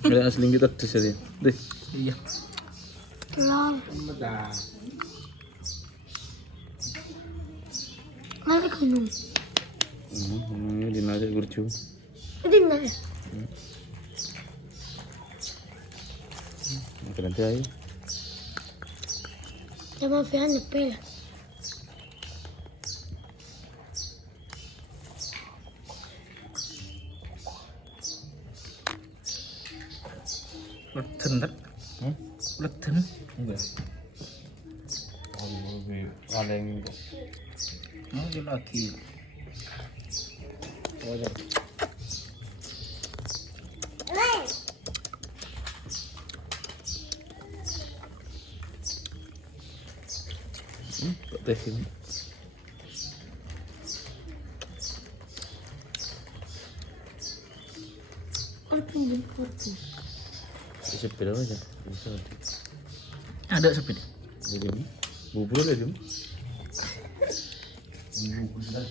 Ada asli kita tes aja. Deh. Iya. Telur. Mari kunum. Ini di nasi gurcu. Ini mana? Makan nanti aja. Jangan fian nepel. Leten tak? Leten. Enggak. Oh, lebih kaleng. Mau dia lagi. Oh, ya. Tes ini. Korpin dan korpin. Isip berapa aja? Bisa. Ada sepi. Jadi ini bubur aja, Jum. Bubur sudah.